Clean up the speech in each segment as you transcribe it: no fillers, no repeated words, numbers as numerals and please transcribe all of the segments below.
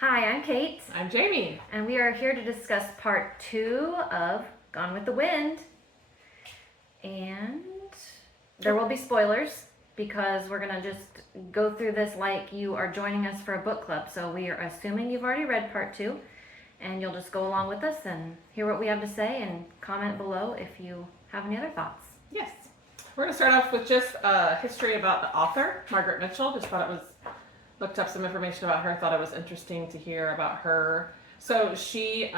Hi, I'm Kate. I'm Jamie. And we are here to discuss part 2 of Gone with the Wind. And there will be spoilers because we're going to just go through this like you are joining us for a book club. So we are assuming you've already read part 2 and you'll just go along with us and hear what we have to say and comment below if you have any other thoughts. Yes. We're going to start off with just a history about the author, Margaret Mitchell. Just thought it was, looked up some information about her, thought it was interesting to hear about her. So she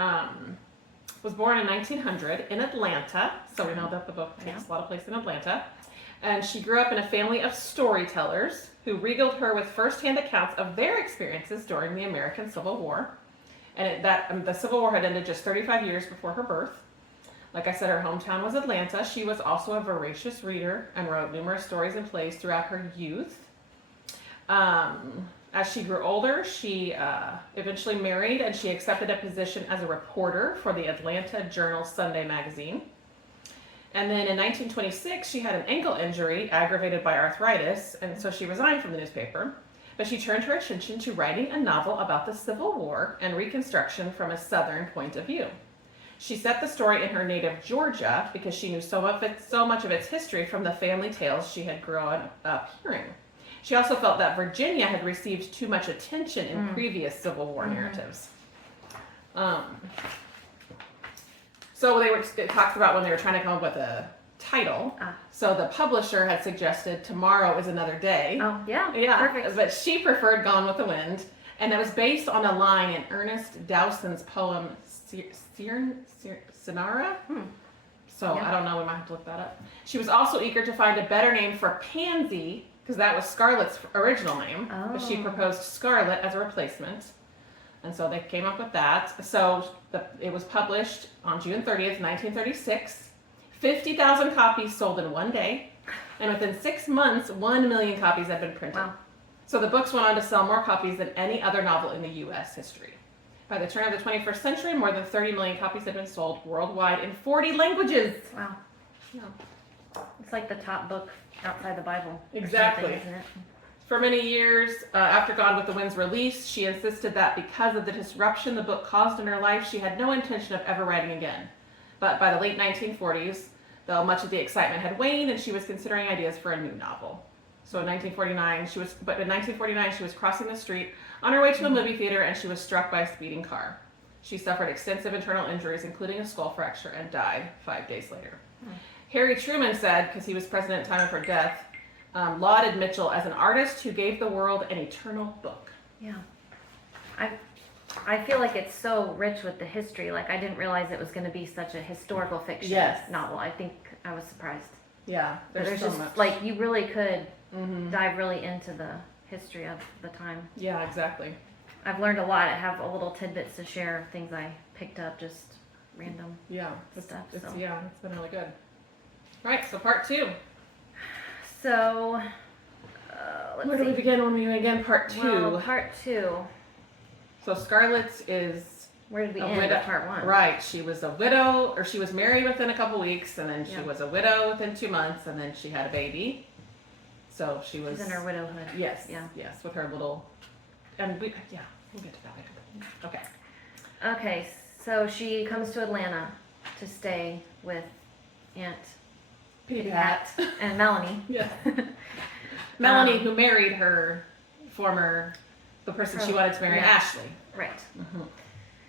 was born in 1900 in Atlanta. So we know that the book takes a lot of place in Atlanta. And she grew up in a family of storytellers who regaled her with firsthand accounts of their experiences during the American Civil War. And the Civil War had ended just 35 years before her birth. Like I said, her hometown was Atlanta. She was also a voracious reader and wrote numerous stories and plays throughout her youth. As she grew older, she eventually married and she accepted a position as a reporter for the Atlanta Journal-Sunday magazine. And then in 1926, she had an ankle injury aggravated by arthritis, and so she resigned from the newspaper. But she turned her attention to writing a novel about the Civil War and Reconstruction from a Southern point of view. She set the story in her native Georgia because she knew so much of its history from the family tales she had grown up hearing. She also felt that Virginia had received too much attention in previous Civil War narratives. So it talks about when they were trying to come up with a title. So the publisher had suggested Tomorrow is Another Day. Oh, yeah. Yeah, Perfect. but she preferred Gone with the Wind. And it was based on a line in Ernest Dowson's poem Sinara. So I don't know, we might have to look that up. She was also eager to find a better name for Pansy, because that was Scarlett's original name. But she proposed Scarlett as a replacement. And so they came up with that. So it was published on June 30th, 1936. 50,000 copies sold in one day. And within 6 months, 1 million copies had been printed. Wow. So the books went on to sell more copies than any other novel in the U.S. history. By the turn of the 21st century, more than 30 million copies had been sold worldwide in 40 languages. Wow. Yeah. It's like the top book outside the Bible. Exactly. Isn't it? For many years, after Gone with the Wind's release, she insisted that because of the disruption the book caused in her life, she had no intention of ever writing again. But by the late 1940s, though much of the excitement had waned, and she was considering ideas for a new novel. So in 1949, she was crossing the street on her way to a movie theater, and she was struck by a speeding car. She suffered extensive internal injuries, including a skull fracture, and died 5 days later. Harry Truman said, because he was president at the time of her death, lauded Mitchell as an artist who gave the world an eternal book. Yeah. I feel like it's so rich with the history. Like, I didn't realize it was going to be such a historical fiction novel. I think I was surprised. Yeah, there's so just much. like, you really could dive really into the history of the time. Yeah, exactly. I've learned a lot. I have a little tidbits to share, things I picked up, just random stuff. It's been really good. All right, so part 2. So, Where do we begin when we begin part 2? Well, part 2. So Scarlett is Where did we a end widow. at part 1? Right, she was a widow, or she was married within a couple weeks, and then she was a widow within 2 months, and then she had a baby. So she was She's in her widowhood. Yes, Yeah. yes, with her little, and we'll get to that later. Okay. Okay, so she comes to Atlanta to stay with Aunt Pittypat and Melanie. Yeah. Melanie, who married the person she wanted to marry, Ashley. Right.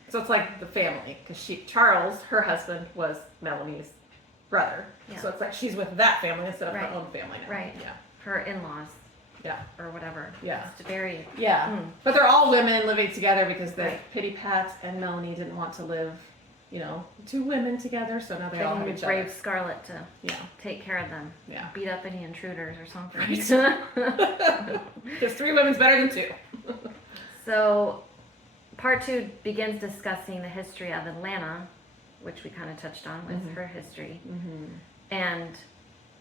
So it's like the family, because Charles, her husband, was Melanie's brother. Yeah. So it's like she's with that family instead of her own family now. Right. Yeah. Her in-laws. Yeah. Or whatever. Yeah. It's very... Yeah. But they're all women living together because Pittypat and Melanie didn't want to live, 2 women together, so now they all have each other. brave Scarlett to take care of them. Yeah. Beat up any intruders or something. Because 3 women's better than 2. So, part 2 begins discussing the history of Atlanta, which we kind of touched on with her history. And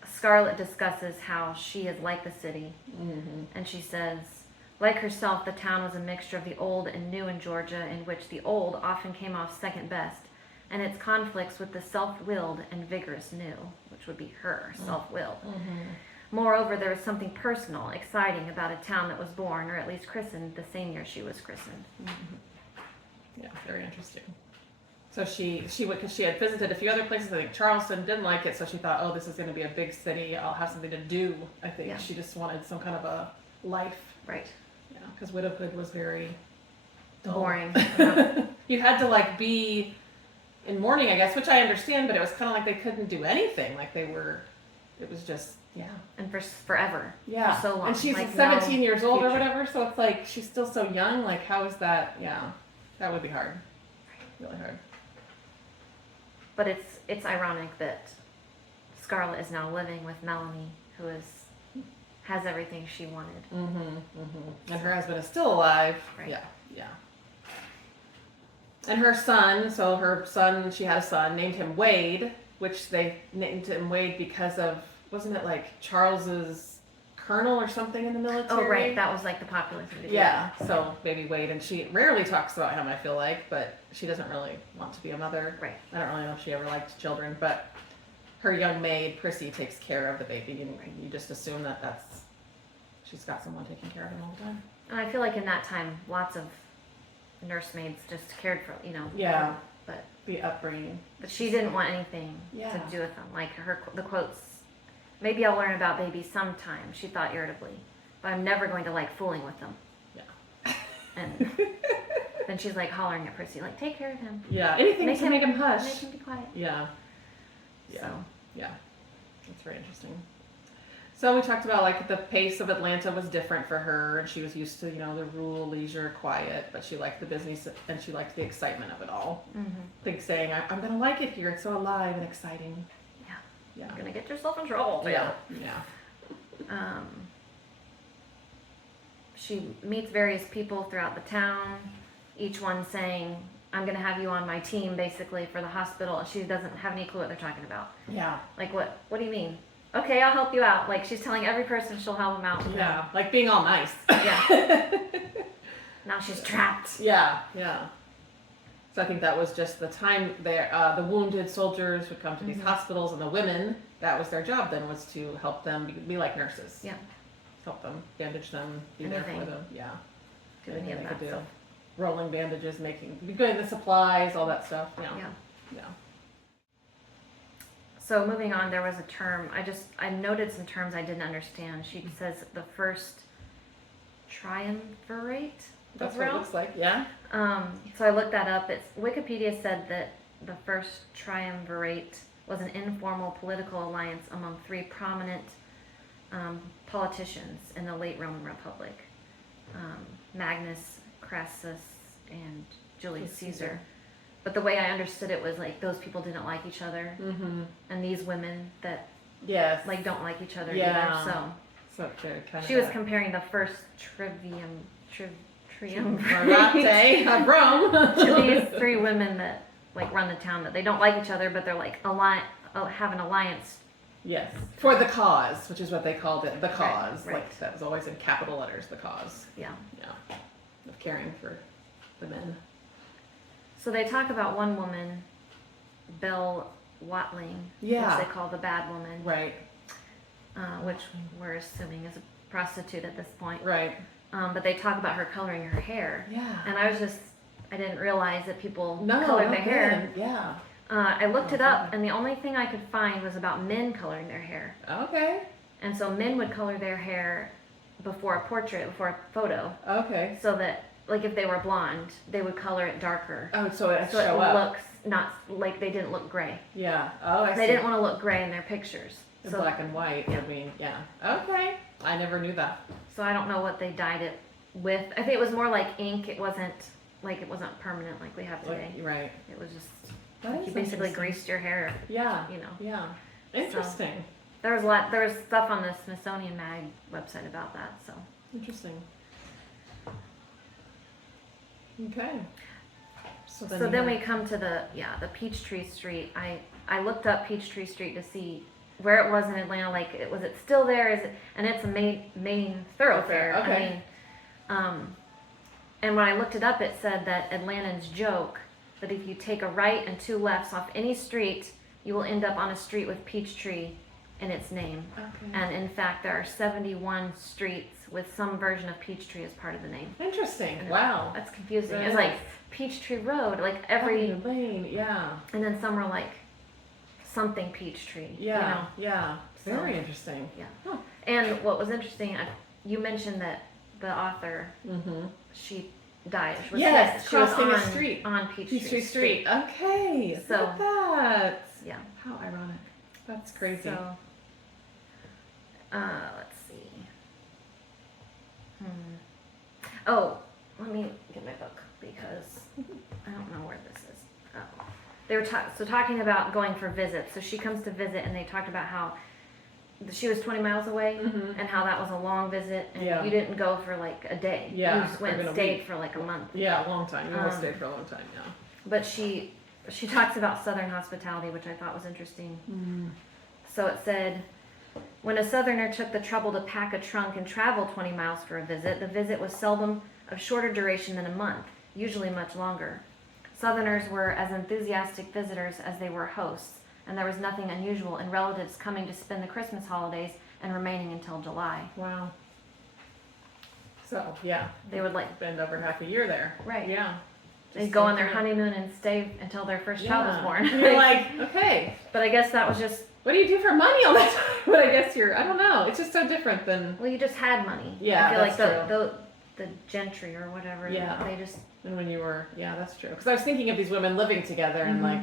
Scarlett discusses how she is like the city. And she says, like herself, the town was a mixture of the old and new in Georgia, in which the old often came off second best, and its conflicts with the self-willed and vigorous new, which would be her, self-willed. Moreover, there was something personal, exciting about a town that was born, or at least christened, the same year she was christened. Yeah, very interesting. So she would, because she had visited a few other places. I think Charleston didn't like it, so she thought, oh, this is going to be a big city. I'll have something to do. I think Yeah. she just wanted some kind of a life. Right. Yeah, because widowhood was very dull. Boring. Yeah. You had to like be in mourning, I guess, which I understand, but it was kind of like they couldn't do anything. Like it was just, yeah. And for forever. Yeah. For so long. And she's like 17 no years old future. or whatever, so it's like she's still so young. Like, how is that? Yeah, that would be hard. Really hard. But it's ironic that Scarlett is now living with Melanie, who has everything she wanted. And her husband is still alive. Right. Yeah. And her son, she had a son, named him Wade, which they named him Wade because of, wasn't it like Charles's colonel or something in the military? Oh, right. That was like the popular thing to do. Yeah, so baby Wade, and she rarely talks about him, I feel like, but she doesn't really want to be a mother. Right. I don't really know if she ever liked children, but her young maid, Prissy, takes care of the baby, and you just assume that she's got someone taking care of him all the time. And I feel like in that time, lots of nursemaids just cared for, Yeah. But The upbringing. she didn't want anything Yeah. to do with them. Like the quotes, maybe I'll learn about babies sometime, she thought irritably, but I'm never going to like fooling with them. Yeah. And then she's like hollering at Prissy, like, take care of him. Yeah, anything to make him hush. Make him be quiet. Yeah. So. Yeah. That's very interesting. So we talked about like the pace of Atlanta was different for her, and she was used to, the rural, leisure, quiet, but she liked the business and she liked the excitement of it all. Mm-hmm. I think saying, I'm going to like it here. It's so alive and exciting. Yeah. Yeah. You're gonna get yourself in trouble. Yeah. She meets various people throughout the town, each one saying, I'm gonna have you on my team basically for the hospital. She doesn't have any clue what they're talking about. Yeah. Like what do you mean? Okay, I'll help you out. Like she's telling every person she'll help them out. Yeah. Like being all nice. Yeah. Now she's trapped. Yeah. So I think that was just the time there. The wounded soldiers would come to these hospitals, and the women, that was their job then, was to help them be like nurses. Yeah. Help them, bandage them, be there for them. Yeah. Do any Anything of they that could do. stuff. Rolling bandages, getting the supplies, all that stuff. Yeah. So moving on, there was a term, I noted some terms I didn't understand. She says the first triumvirate. That's what it looks like, yeah. So I looked that up. Wikipedia said that the first triumvirate was an informal political alliance among three prominent politicians in the late Roman Republic. Magnus, Crassus, and Julius Caesar. But the way I understood it was like those people didn't like each other, and these women that like don't like each other either. So kind she was comparing the first triumvirate of Rome to these three women that like run the town, that they don't like each other, but they're like have an alliance. Yes, for the cause, which is what they called it, the cause. Right. Like that was always in capital letters, the cause. Yeah. Of caring for the men. So they talk about one woman, Belle Watling, which they call the bad woman, right? Which we're assuming is a prostitute at this point, right? But they talk about her coloring her hair, and I didn't realize that people colored their hair. Yeah. I looked it up, and the only thing I could find was about men coloring their hair. Okay. And so men would color their hair before a photo. Okay. So that, like, if they were blonde, they would color it darker. Oh, so it looks not like they didn't look gray. Yeah. Oh, I see. They didn't want to look gray in their pictures. So black and white would mean, Okay. I never knew that. So I don't know what they dyed it with. I think it was more like ink. It wasn't permanent like we have today. Right. It was just That you basically greased your hair. Yeah. Yeah. Interesting. So, there was stuff on the Smithsonian Mag website about that. So interesting. Okay. So then we come to the Peachtree Street. I looked up Peachtree Street to see where it was in Atlanta. Like, was it still there? And it's a main thoroughfare. Okay. And when I looked it up, it said that Atlantans joke that if you take a right and two lefts off any street, you will end up on a street with Peachtree in its name. Okay. And in fact, there are 71 streets with some version of Peachtree as part of the name. Interesting. And Wow. That's confusing. That It's like is. Peachtree Road, like every, Lane. Yeah. and then some are like something Peachtree. Yeah. You know? Yeah. So- Very interesting. Yeah. Huh. And what was interesting, you mentioned that the author, Mm-hmm. she died. She was Yes, she was crossing a on, street. on Peachtree Street. Okay. So- Look at that. Yeah. How ironic. That's crazy. So, let's see. Oh, let me get my book because I don't know where this is. Oh. They were talking about going for visits. So she comes to visit, and they talked about how she was 20 miles away, Mhm. and how that was a long visit, and Yeah. you didn't go for like a day. Yeah, You just went or and even a stayed week. for like a month. Yeah, a long time. You almost Um, stayed for a long time. Yeah. But she talks about Southern hospitality, which I thought was interesting. So it said, when a Southerner took the trouble to pack a trunk and travel 20 miles for a visit, the visit was seldom of shorter duration than a month, usually much longer. Southerners were as enthusiastic visitors as they were hosts, and there was nothing unusual in relatives coming to spend the Christmas holidays and remaining until July. Wow. So yeah, They would like, spend over half a year there. Right. Yeah. they'd Just go on their thinking of- honeymoon and stay until their first child was Yeah. born. And you're like, okay, But I guess that was just, what do you do for money all that time? But I guess I don't know. It's just so different than, well, you just had money. Yeah, I feel that's like the gentry or whatever, Yeah. they just, than when you were. Yeah, that's true. Because I was thinking of these women living together and Mhm. like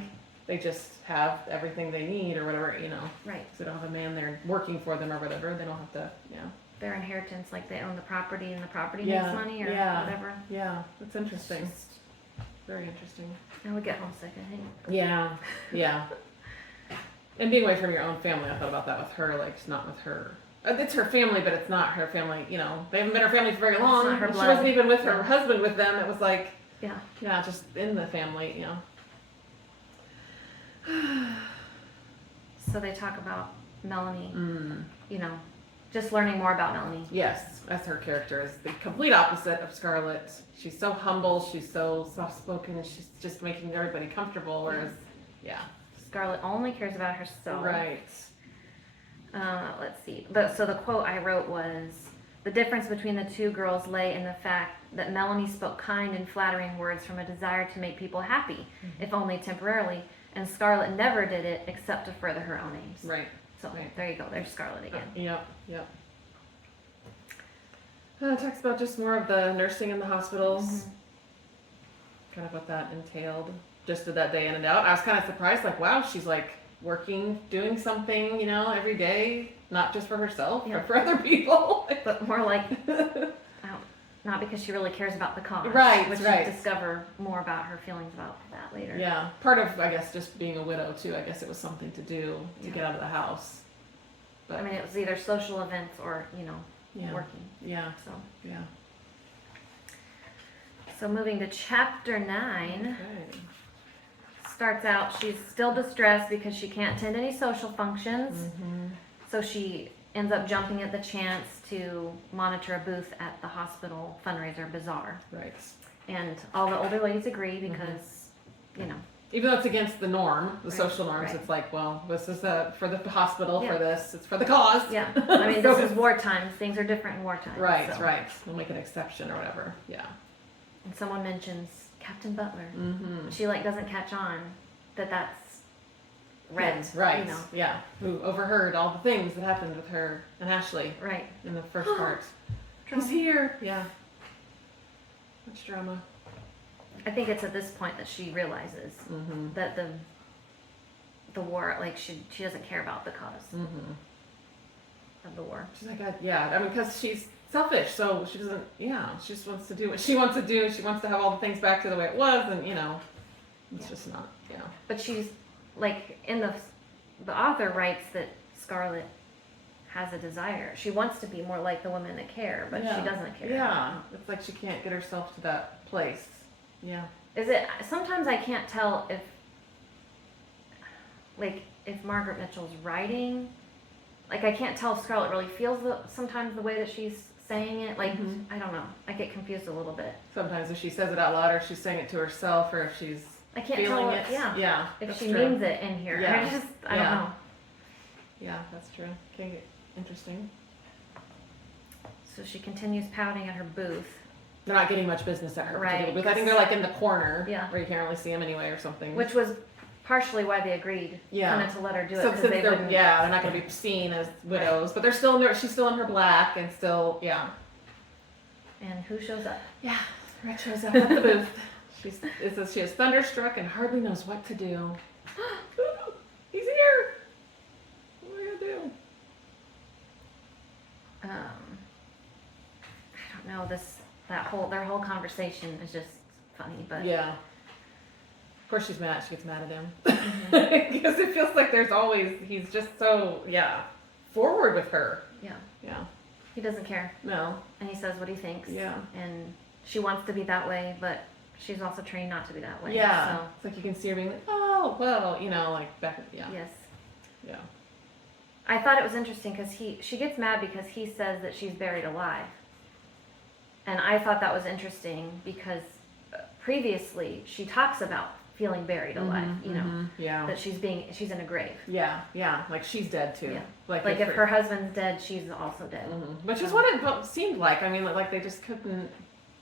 they just have everything they need or whatever, you know. right. So they don't have a man there working for them or whatever. They don't have to. Yeah. Their inheritance, like they own the property and the property Yeah, makes money or yeah. whatever. Yeah, that's interesting. It's just- Very interesting. I would get homesick, I think. Yeah, yeah. And being away from your own family, I thought about that with her. Like, it's not with her. It's her family, but it's not her family. You know, they haven't been her family for very long. not her She blood. wasn't even with her Yeah. husband with them. It was like, Yeah. yeah, just in the family. You know. So they talk about Melanie, Mm. you know, just learning more about Melanie. Yes, as her character is the complete opposite of Scarlett. She's so humble. She's so soft-spoken, and she's just making everybody comfortable. Whereas, yeah, Scarlett only cares about herself. right. Let's see. So the quote I wrote was, the difference between the two girls lay in the fact that Melanie spoke kind and flattering words from a desire to make people happy, if only temporarily, and Scarlett never did it except to further her own aims. Right. So Right. there you go. There's Scarlett again. Yep, yep. It talks about just more of the nursing in the hospitals, Mhm. kind of what that entailed, just did that day in and out. I was kind of surprised, like, wow, she's like working, doing something, you know, every day, not just for herself, Yeah. but for other people. But more like, not because she really cares about the cause. Right, Which right. you discover more about her feelings about that later. Yeah, part of, I guess, just being a widow too. I guess it was something to do to Yeah. get out of the house. But I mean, it was either social events or, yeah, working. yeah, So, yeah. so moving to chapter 9. Okay. Starts out, she's still distressed because she can't attend any social functions. Mm-hmm. So she ends up jumping at the chance to monitor a booth at the hospital fundraiser bazaar. Right. And all the older ladies agree because, Even though it's against the norm, the Right, social norms, right. it's like, well, this is for the hospital, Yeah. for this, it's for the cause. yeah. I mean, So this is it's- war times. Things are different in war times. Right, so. right. We'll make an exception or whatever. Yeah. And someone mentions Captain Butler. Mm-hmm. She doesn't catch on that that's Rhett. Right. You know. Yeah. Who overheard all the things that happened with her and Ashley Right. in the first part. Drama. He's here. Yeah. Much drama. I think it's at this point that she realizes Mm-hmm. that the war, like she doesn't care about the cause Mm-hmm. of the war. She's like, yeah. I mean, because she's selfish, so she doesn't. Yeah. She just wants to do what she wants to do. She wants to have all the things back to the way it was, and it's Yeah. just not. Yeah. But she's like in the author writes that Scarlett has a desire. She wants to be more like the women that care, but Yeah. she doesn't care. Yeah. It's like she can't get herself to that place. Yeah. Is it sometimes I can't tell if Margaret Mitchell's writing, like I can't tell if Scarlett really feels sometimes the way that she's saying it. Like Mhm. I don't know. I get confused a little bit. Sometimes if she says it out loud, or if she's saying it to herself, or if she's I can't feeling tell it. Yeah. Yeah. If that's she true. means it in here. Yeah. I don't Yeah, that's true. Can get interesting. So she continues pouting at her booth. They're not getting much business at her Right, particular booth. I think they're like in the corner, Yeah. where you can't really see them anyway or something. Which was partially why they agreed kind of to let her do it. So 'cause since they they're wouldn't- they're not going to be seen as widows, but they're still in she's still in her black and still And who shows up? Yeah. Rhett shows up at the booth. It says she is thunderstruck and hardly knows what to do. He's here. What are we gonna do? I don't know. Their whole conversation is just funny, but Yeah. Of course she's mad. She gets mad at him Mhm. because it feels like he's just so forward with her. Yeah. Yeah. He doesn't care, No. and he says what he thinks. Yeah. And she wants to be that way, but she's also trained not to be that way. Yeah. So, It's like you can see her being like, oh well, like back. Yeah. yes. Yeah. I thought it was interesting because she gets mad because he says that she's buried alive. And I thought that was interesting because previously she talks about feeling buried alive, Yeah. that she's in a grave. Yeah. Yeah. Like she's dead too. Yeah. Like Like if her husband's dead, she's also dead. Which is what it seemed like. I mean, like they just couldn't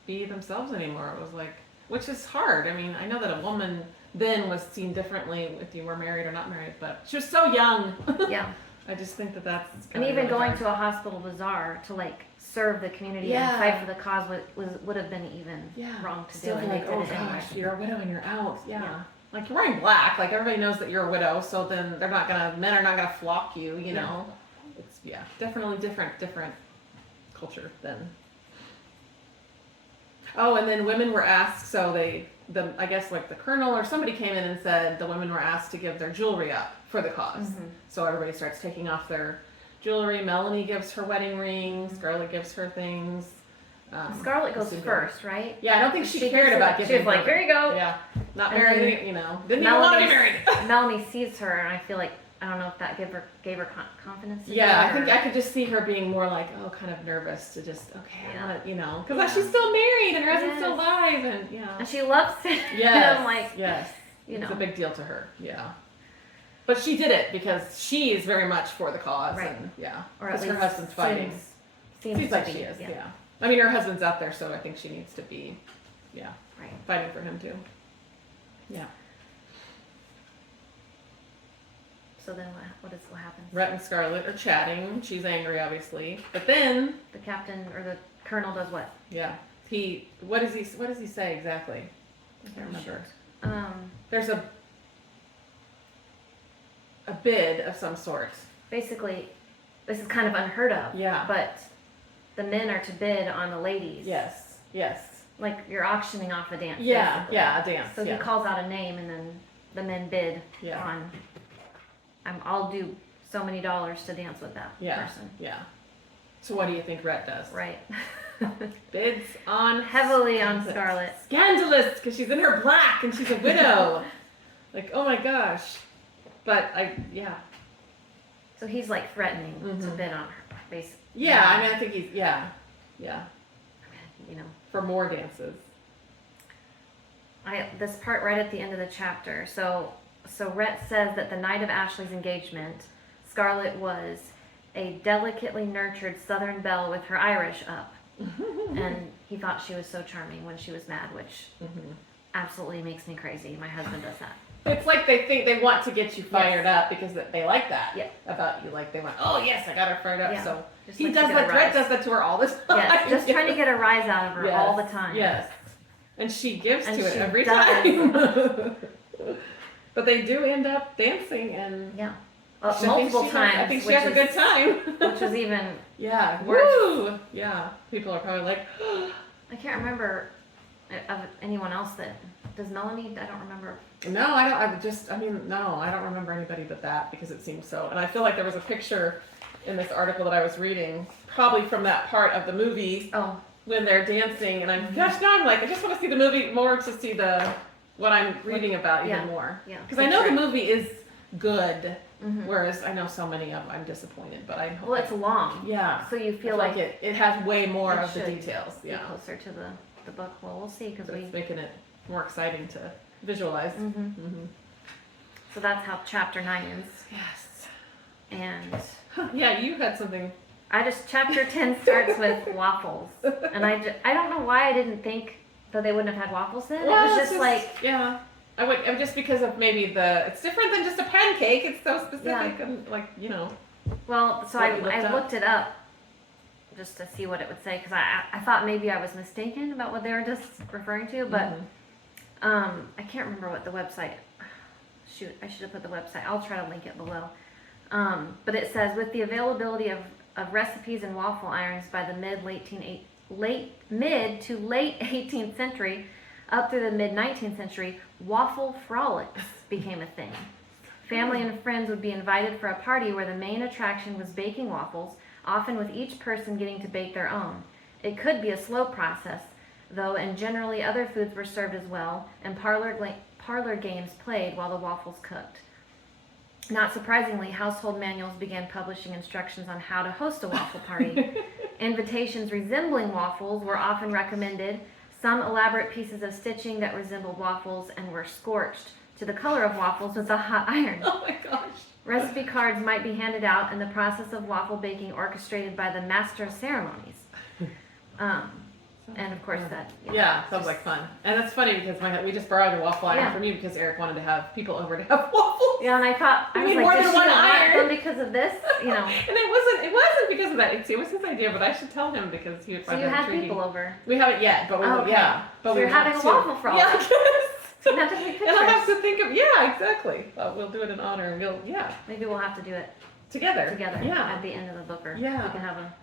be themselves anymore. It was like, which is hard. I mean, I know that a woman then was seen differently if you were married or not married, but she was so young. Yeah. I just think that's And even going to a hospital bazaar to like serve the community and fight for the cause would have been even wrong to still do. And like, they did oh it anyway. gosh, you're a widow and you're out. Yeah. Yeah. Like you're wearing black. Like everybody knows that you're a widow, so then men are not gonna flock you. You know. It's definitely different culture then. Oh, and then women were asked. So I guess like the colonel or somebody came in and said the women were asked to give their jewelry up for the cause. Mhm. So everybody starts taking off their jewelry. Melanie gives her wedding ring. Scarlett gives her things. Scarlett goes Lucinda. first, right? Yeah, I don't think she cared gives about it- giving. She was like, "Here you go." Yeah, not And married. Didn't even want to be married. Melanie sees her, and I feel like I don't know if that gave her confidence. to do Yeah, it, I think or- I could just see her being more like, kind of nervous to just, Yeah. I want because like, she's still married and her husband's still Yes. alive, and And she loves it. yes, I'm like, yes, you it's know. a big deal to her. Yeah, but she did it because she is very much for the cause, Right. and or at because her least husband's fighting. Seems Seems to like be, she is. yeah. Yeah. I mean, her husband's out there, so I think she needs to be, Right. fighting for him too. Yeah. So then what happens? Rhett and Scarlett are chatting. She's angry, obviously, but then. The captain or the colonel does what? Yeah. What does he say exactly? I can't remember. There's a bid of some sort. Basically, this is kind of unheard of. Yeah. But the men are to bid on the ladies. Yes. Yes. Like you're auctioning off a dance. Yeah. basically. Yeah. A dance. So yeah. he calls out a name, and then the men bid Yeah. on. I'll do so many dollars to dance with that person. Yeah. So what do you think Rhett does? Right. Bids on Heavily on Scarlett. Scandalous, because she's in her black and she's a widow. Like, oh my gosh. But So he's like threatening to Mhm. bid on her, basically. Yeah, I mean, I think he's, yeah. You know. For more dances. This part right at the end of the chapter. So Rhett says that the night of Ashley's engagement, Scarlett was a delicately nurtured Southern belle with her Irish up, and he thought she was so charming when she was mad, which absolutely makes me crazy. My husband does that. It's like they think they want to get you fired up because they like that about you. Like they want, oh yes, I got her fired up. Yeah. So Just he like to does get a that. Rhett rise. does that to her all the time. Yes, just trying to get a rise out of her all the time. Yes, and she gives And to it she every does. time. But they do end up dancing and Multiple times. I think she has a good time. Which was even worse. worse. Woo! Yeah, people are probably like, I can't remember of anyone else that does Melanie. I don't remember. no, I don't. No, I don't remember anybody but that because it seems so. And I feel like there was a picture in this article that I was reading, probably from that part of the movie Oh, when they're dancing. And gosh, now I'm like, I just want to see the movie more to see what I'm reading about even more. yeah. Because I know the movie is good, Mhm. whereas I know so many of them I'm disappointed. But I hope. Well, it's long. Yeah. So you I feel feel like it has way more it of the should details. be Yeah. closer to the book. Well, we'll see because So we. it's making it more exciting to visualize. Mhm. Mm-hmm. So that's how chapter 9 ends. Yes. And Yeah, you had something. chapter 10 starts with waffles. And I don't know why I didn't think that they wouldn't have had waffles then. Well, it was it's just like, yeah. I would just because of maybe it's different than just a pancake. It's so specific Yeah. and like, you know. well, so What I you looked up? looked it up just to see what it would say because I thought maybe I was mistaken about what they were just referring to, but I can't remember what the website. Shoot, I should have put the website. I'll try to link it below. But it says with the availability of recipes and waffle irons by the mid to late 18th century up through the mid 19th century, waffle frolics became a thing. Family and friends would be invited for a party where the main attraction was baking waffles, often with each person getting to bake their own. It could be a slow process, though, and generally other foods were served as well, and parlor games played while the waffles cooked. Not surprisingly, household manuals began publishing instructions on how to host a waffle party. Invitations resembling waffles were often recommended, some elaborate pieces of stitching that resembled waffles and were scorched to the color of waffles with a hot iron. Oh my gosh. Recipe cards might be handed out and the process of waffle baking orchestrated by the master of ceremonies. And of course that. Yeah, sounds like fun. And it's funny because we just borrowed a waffle iron from you because Eric wanted to have people over to have waffles. Yeah, and I thought I was need like, more did than she one not want iron? them because of this? You know. And it wasn't because of that. It was his idea, but I should tell him because he would So find you that had intriguing. people over. We haven't yet, but we Oh, okay. but So we you're want having a to. waffle frolic. Yeah, I guess. So you have to take And I'll have pictures. to think of exactly. We'll do it in honor, and Maybe we'll have to do it together. together at the end of the book, or Yeah. we can have a.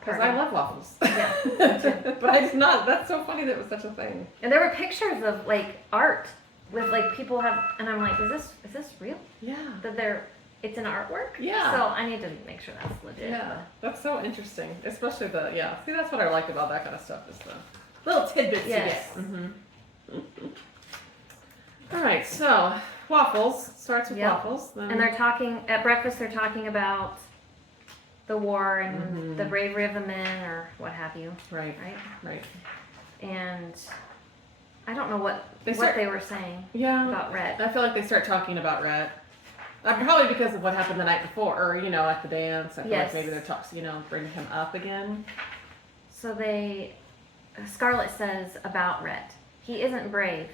Because I love waffles. Yeah, me too. But I did not. That's so funny that it was such a thing. And there were pictures of like art with like people have, and I'm like, is this real? Yeah. That it's an artwork. Yeah. So I need to make sure that's legit. Yeah, that's so interesting. Especially See, that's what I like about that kind of stuff is the little tidbits Yes. you get. Mm-hmm. All right, so waffles starts with Yep. waffles. Then... And they're talking at breakfast. They're talking about the war and the bravery of the men, or what have you. right, Right. And I don't know what they were saying about Rhett. I feel like they start talking about Rhett. Probably because of what happened the night before, or at the dance. I feel like maybe they're bringing him up again. So Scarlett says about Rhett, he isn't brave.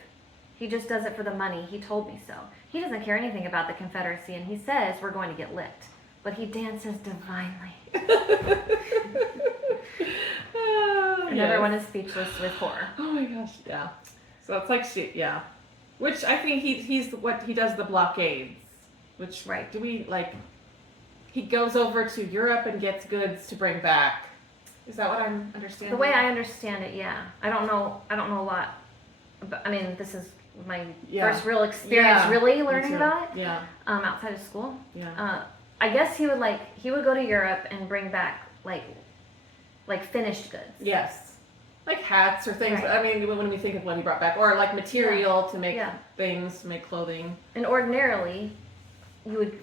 He just does it for the money. He told me so. He doesn't care anything about the Confederacy, and he says we're going to get licked. But he dances divinely. And everyone is speechless with horror. Oh my gosh, yeah. So it's like which I think he does the blockades. Which do we he goes over to Europe and gets goods to bring back. Is that what I'm understanding? The way I understand it, yeah. I don't know a lot. But I mean, this is my first real experience really learning about it. Yeah. Outside of school. Yeah. I guess he would go to Europe and bring back like finished goods. Yes. Like hats or things. Right. I mean, when we think of what he brought back, or like material to make things, to make clothing. And ordinarily,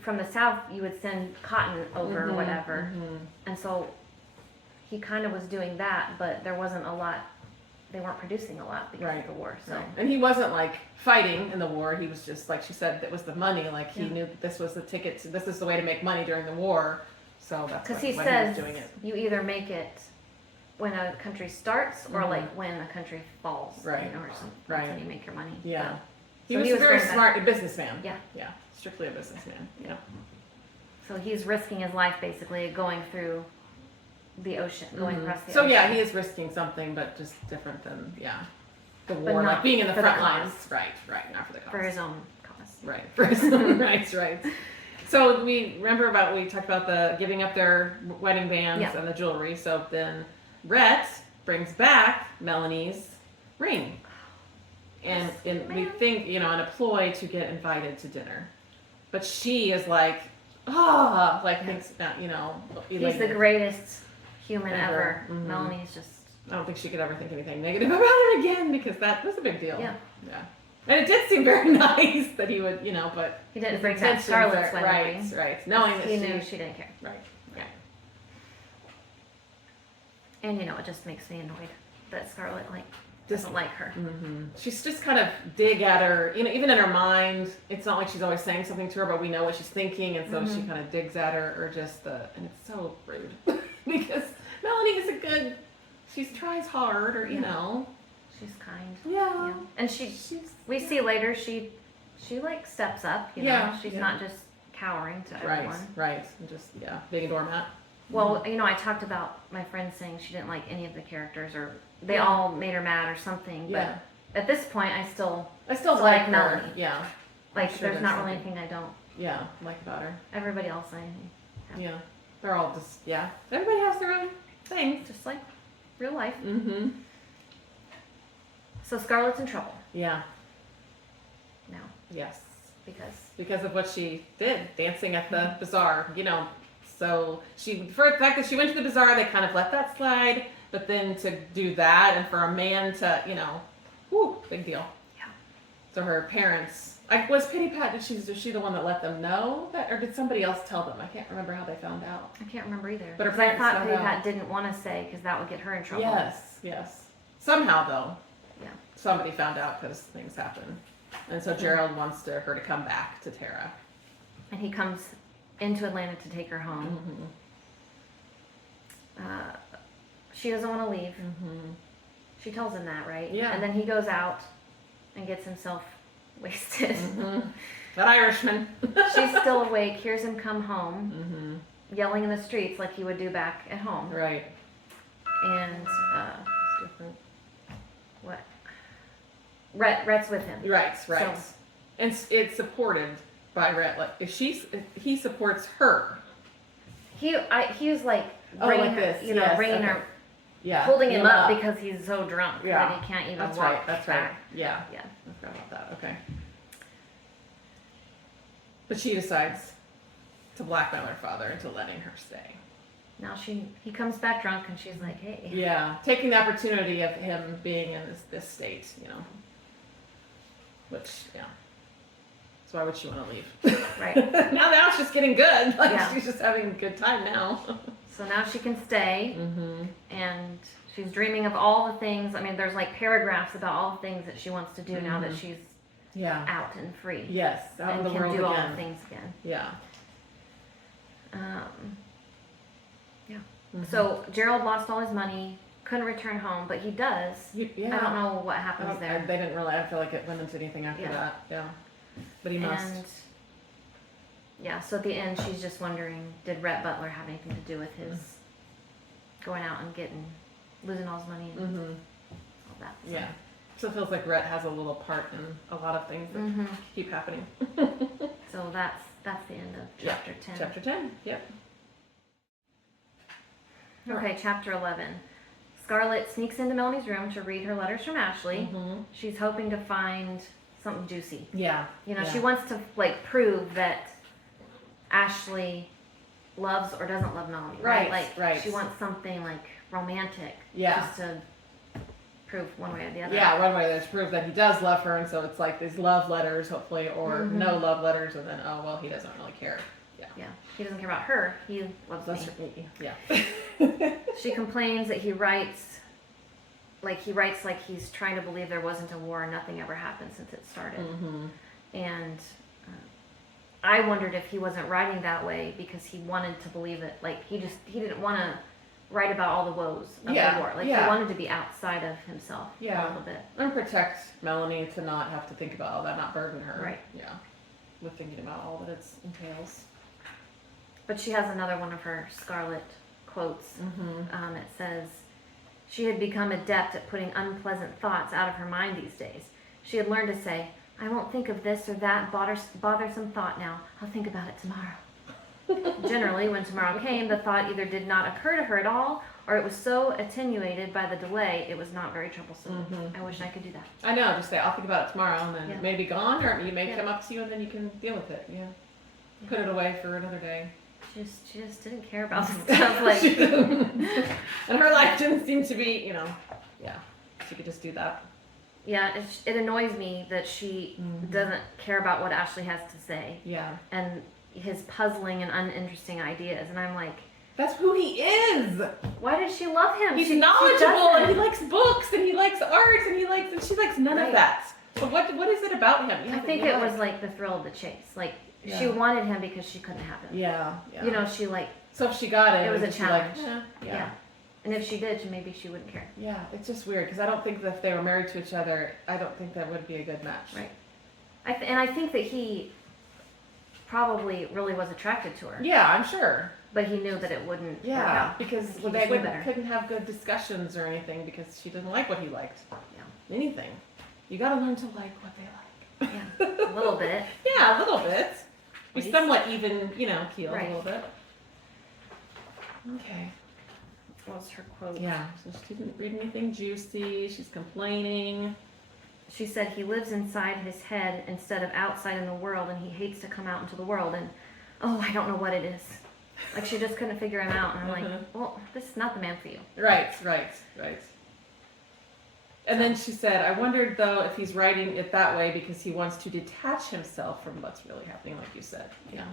from the South, you would send cotton over or whatever. And so he kind of was doing that, but there wasn't a lot. They weren't producing a lot because of the war. So. Right. And he wasn't fighting in the war. He was just like she said, that was the money. He knew that this was the ticket. This is the way to make money during the war. So that's because he says was doing it. You either make it when a country starts or when a country falls. Right. Or something. That's when you make your money. Yeah. So. He was a very smart businessman. Yeah. Yeah. Strictly a businessman. Yeah. So he's risking his life basically going through the ocean, going across the so ocean. yeah, he is risking something, but just different than the war, not being in the for front the lines. cause. Right, not for the cause. For his own cause. Right, for his own right. So we talked about the giving up their wedding bands and the jewelry. So then Rhett brings back Melanie's ring, and we think in a ploy to get invited to dinner, but she is thinks that he's the greatest human ever. Mm-hmm. Melanie's just. I don't think she could ever think anything negative about him again because that was a big deal. Yeah. And it did seem very nice that he would, but he didn't bring back Scarlett's wedding ring. Right. Knowing that he knew she didn't care. Right. Yeah. And it just makes me annoyed that Scarlett doesn't like her. She's just kind of dig at her, you know, even in her mind. It's not like she's always saying something to her, but we know what she's thinking, and so she kind of digs at her, or just and it's so rude because Melanie is she tries hard, or you know, she's kind. Yeah. And we see later she like steps up, you know, she's not just cowering to everyone. Right, and just being a doormat. Well, you know, I talked about my friend saying she didn't like any of the characters, or they all made her mad or something. But at this point, I still like Melanie. Yeah. Like, there's not really anything I don't. Yeah, like about her. Everybody else I. Yeah. They're all just everybody has their own thing, just like real life. So Scarlett's in trouble. Yeah. No. Yes. Because of what she did, dancing at the bazaar, you know. So for the fact that she went to the bazaar, they kind of let that slide. But then to do that, and for a man to, you know, big deal. Yeah. So her parents, was Pittypat, was she the one that let them know that, or did somebody else tell them? I can't remember how they found out. I can't remember either. But her I parents thought found Pittypat out. didn't want to say because that would get her in trouble. Yes. Somehow though. Yeah. Somebody found out because things happen. And so Gerald wants her to come back to Tara. And he comes into Atlanta to take her home. She doesn't want to leave. She tells him that, right? Yeah. And then he goes out and gets himself wasted. That Irishman. She's still awake, hears him come home, yelling in the streets like he would do back at home. Right. And It's different. what? Rhett's with him. Right. So, And it's supported by Rhett. Like he supports her. he was like Like bringing her, this. you know, Yes, bringing okay. her, Yeah. holding him up because he's so drunk that he can't even That's walk right. That's right. back. Yeah. Yeah. I forgot about that. Okay. But she decides to blackmail her father into letting her stay. Now he comes back drunk and she's like, hey. Yeah, taking the opportunity of him being in this state, you know. Which, so why would she want to leave? Right. now it's just getting good. Like Yeah. she's just having a good time now. So now she can stay, and she's dreaming of all the things. I mean, there's like paragraphs about all the things that she wants to do now that she's out and free. Yes, out and in the can world do again. all the things again. Yeah. So Gerald lost all his money, couldn't return home, but he does. I don't know what happens there. They didn't really. I feel like it went into anything after that. Yeah. But he must. And so at the end, she's just wondering, did Rhett Butler have anything to do with his going out and losing all his money and all that? So. Yeah. So it feels like Rhett has a little part in a lot of things that keep happening. So that's the end of chapter 10. Chapter 10, yep. Okay, chapter 11. Scarlett sneaks into Melanie's room to read her letters from Ashley. She's hoping to find something juicy. Yeah. You know, she wants to like prove that Ashley loves or doesn't love Melanie. Right. She wants something like romantic. Yeah. Just to prove one way or the other. Yeah, one way there's proof that he does love her, and so it's like these love letters, hopefully, or no love letters, and then he doesn't really care. Yeah. He doesn't care about her. He loves me. Yeah. She complains that he writes like he's trying to believe there wasn't a war and nothing ever happened since it started. And I wondered if he wasn't writing that way because he wanted to believe it. Like he didn't want to write about all the woes of the war. Like he wanted to be outside of himself a little bit. And protect Melanie to not have to think about all that, not burden her. Right. Yeah. With thinking about all that it entails. But she has another one of her Scarlet quotes. It says, she had become adept at putting unpleasant thoughts out of her mind these days. She had learned to say, I won't think of this or that bothersome thought now. I'll think about it tomorrow. Generally, when tomorrow came, the thought either did not occur to her at all, or it was so attenuated by the delay, it was not very troublesome. I wish I could do that. I know, just say, I'll think about it tomorrow, and then it may be gone, or it may come up to you, and then you can deal with it. Yeah. Put it away for another day. She just didn't care about stuff like. And her life didn't seem to be, she could just do that. Yeah, it annoys me that she doesn't care about what Ashley has to say. Yeah. And his puzzling and uninteresting ideas, and I'm like, That's who he is. Why does she love him? He's She knowledgeable, doesn't. and he likes books, and he likes art, and she likes none of that. So what is it about him? I think it was like the thrill of the chase. Like she wanted him because she couldn't have him. Yeah. You know, she like. So if she got it, it was a challenge. Like, yeah. And if she did, maybe she wouldn't care. Yeah, it's just weird because I don't think that if they were married to each other, I don't think that would be a good match. Right. And I think that he probably really was attracted to her. Yeah, I'm sure. But he knew that it wouldn't. Yeah, work out. because they couldn't have good discussions or anything because she didn't like what he liked. Yeah. Anything. You got to learn to like what they like. Yeah, a little bit. Yeah, a little bit. Be somewhat even, keeled a little bit. Okay. What was her quote? Yeah, so she didn't read anything juicy. She's complaining. She said he lives inside his head instead of outside in the world, and he hates to come out into the world. And I don't know what it is. Like she just couldn't figure him out. And I'm like, well, this is not the man for you. Right. And then she said, I wondered though if he's writing it that way because he wants to detach himself from what's really happening, like you said. Yeah.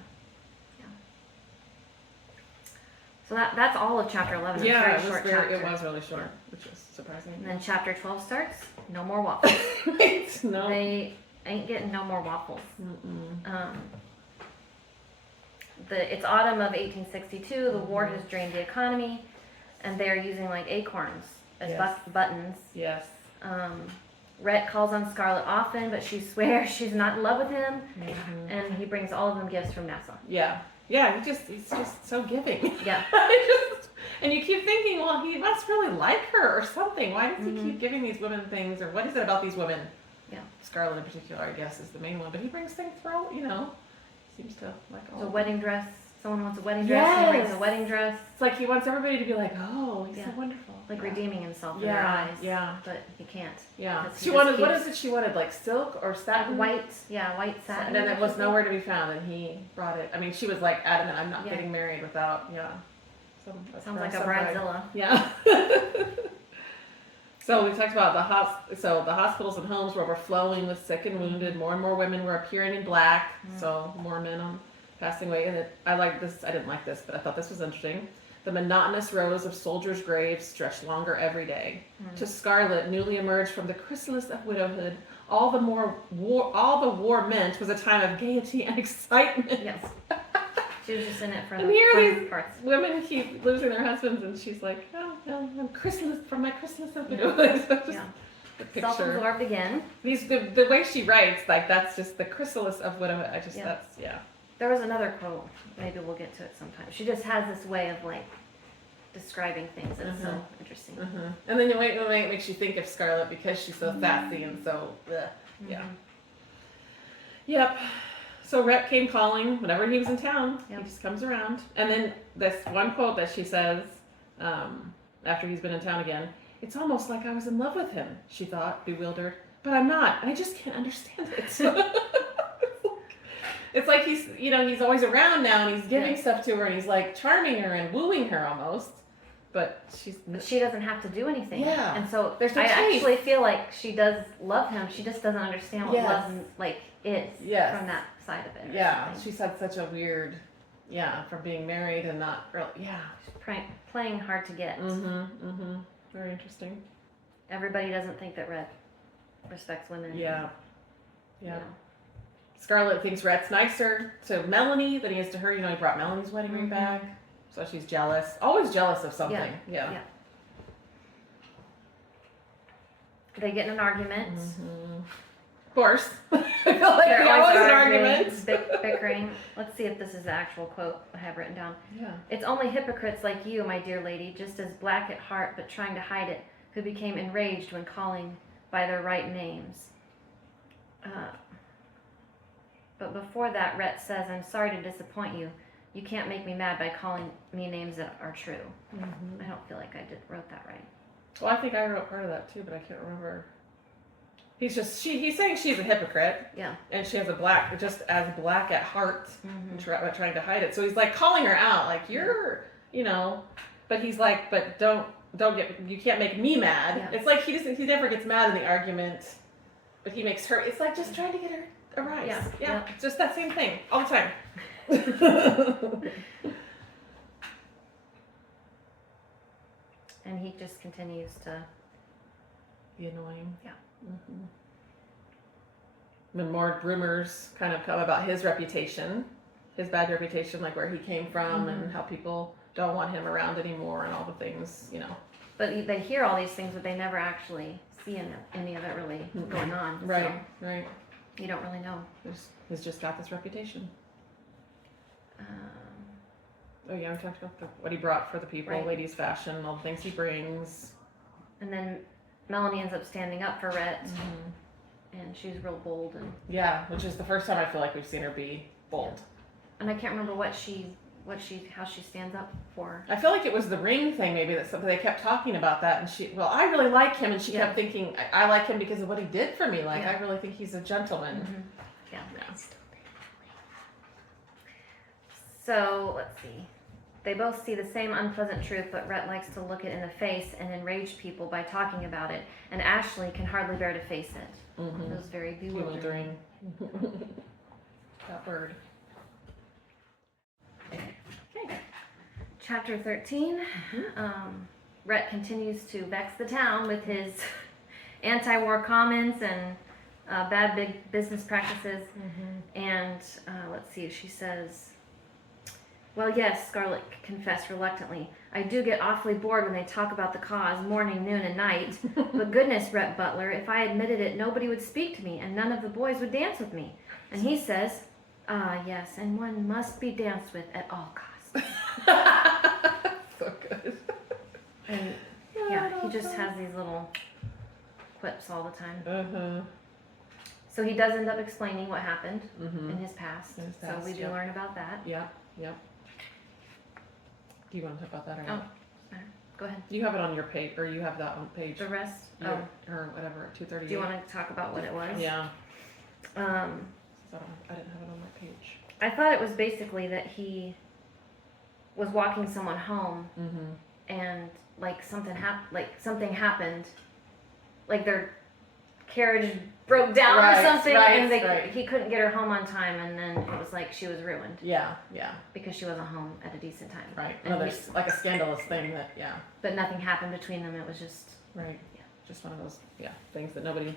So that's all of chapter 11. Yeah, It was really short, which is surprising. And then chapter 12 starts. No more waffles. Right. No. They ain't getting no more waffles. It's autumn of 1862. The war has drained the economy, and they're using like acorns as buttons. Yes. Rhett calls on Scarlett often, but she swears she's not in love with him, and he brings all of them gifts from NASA. Yeah, he's just so giving. Yeah. And you keep thinking, well, he must really like her or something. Why does he keep giving these women things, or what is it about these women? Yeah. Scarlett in particular, I guess, is the main one, but he brings things for all, seems to like all. The wedding dress. Someone wants a wedding dress. He brings a wedding dress. It's like he wants everybody to be like, oh, he's so wonderful. Like redeeming himself in their eyes. Yeah. But he can't. Yeah. She wanted, what is it she wanted? Like silk or satin? White satin. And then it was nowhere to be found, and he brought it. I mean, she was like adamant, I'm not getting married without, Sounds like a bridezilla. Yeah. So we talked about the hospitals and homes were overflowing with sick and wounded. More and more women were appearing in black, so more men passing away. And I like this. I didn't like this, but I thought this was interesting. The monotonous rows of soldiers' graves stretched longer every day. To Scarlett, newly emerged from the chrysalis of widowhood, all the war meant was a time of gaiety and excitement. Yes. She was just in it for and the here fun parts. Women keep losing their husbands, and she's like, I'm from my chrysalis of widowhood. The picture. Self-absorbed again. The way she writes, like that's just the chrysalis of widowhood. There was another quote. Maybe we'll get to it sometime. She just has this way of like describing things. It's so interesting. And then the way it makes you think of Scarlett because she's so sassy and so yeah. Yep. So Rhett came calling whenever he was in town. He just comes around. And then this one quote that she says after he's been in town again, it's almost like I was in love with him, she thought, bewildered. But I'm not. I just can't understand it. It's like he's always around now and he's giving stuff to her and he's like charming her and wooing her almost. But she doesn't have to do anything. Yeah. And so there's no I chase. actually feel like she does love him. She just doesn't understand what love is from that side of it. Yeah. She's had such a weird, from being married and not really, She's playing hard to get. Very interesting. Everybody doesn't think that Rhett respects women. Yeah. Scarlett thinks Rhett's nicer to Melanie than he is to her. He brought Melanie's wedding ring back. So she's jealous. Always jealous of something. Yeah. They get in an argument. Of course. I feel like They're always always an argument. Bickering. Let's see if this is the actual quote I have written down. Yeah. It's only hypocrites like you, my dear lady, just as black at heart but trying to hide it, who became enraged when calling by their right names. But before that, Rhett says, I'm sorry to disappoint you. You can't make me mad by calling me names that are true. I don't feel like I wrote that right. Well, I think I wrote part of that too, but I can't remember. He's saying she's a hypocrite. Yeah. And she has just as black at heart, and trying to hide it. So he's like calling her out, like you're, but he's like, but you can't make me mad. Yeah. It's like he never gets mad in the argument, but he makes her. It's like just trying to get her a rise. Yeah. It's just that same thing all the time. he just continues to be annoying. Yeah. Mm-hmm. When more rumors kind of come about his reputation, his bad reputation, like where he came from and how people don't want him around anymore and all the things, you know. But they hear all these things, but they never actually see any of it really going on. Right, so right. You don't really know. He's just got this reputation. Oh yeah, we talked about what he brought for the people, Right. ladies' fashion, all the things he brings. And then Melanie ends up standing up for Rhett, and she's real bold. And yeah, which is the first time I feel like we've seen her be bold. And I can't remember how she stands up for. I feel like it was the ring thing, maybe that's something they kept talking about that, and I really like him, and she kept thinking, I like him because of what he did for me. Like I really think he's a gentleman. Yeah. So let's see. They both see the same unpleasant truth, but Rhett likes to look it in the face and enrage people by talking about it, and Ashley can hardly bear to face it. It was very bewildering. That word. Okay. Chapter 13. Rhett continues to vex the town with his anti-war comments and bad big business practices. And let's see, she says, well, yes, Scarlett confessed reluctantly. I do get awfully bored when they talk about the cause morning, noon, and night. But goodness, Rhett Butler, if I admitted it, nobody would speak to me, and none of the boys would dance with me. And he says, yes, and one must be danced with at all costs. So good. And yeah, he just has these little quips all the time. So he does end up explaining what happened in his past. So we do learn about that. Yeah. Do you want to talk about that or not? Go ahead. You have it on your page, or you have that on page. The rest? Or whatever, 238. Do you want to talk about what it was? Yeah. I didn't have it on my page. I thought it was basically that he was walking someone home, and like something happened, like their carriage broke down or something, and he couldn't get her home on time, and then it was like she was ruined. Yeah. Because she wasn't home at a decent time. Right. And there's like a scandalous thing that But nothing happened between them. It was just just one of those things that nobody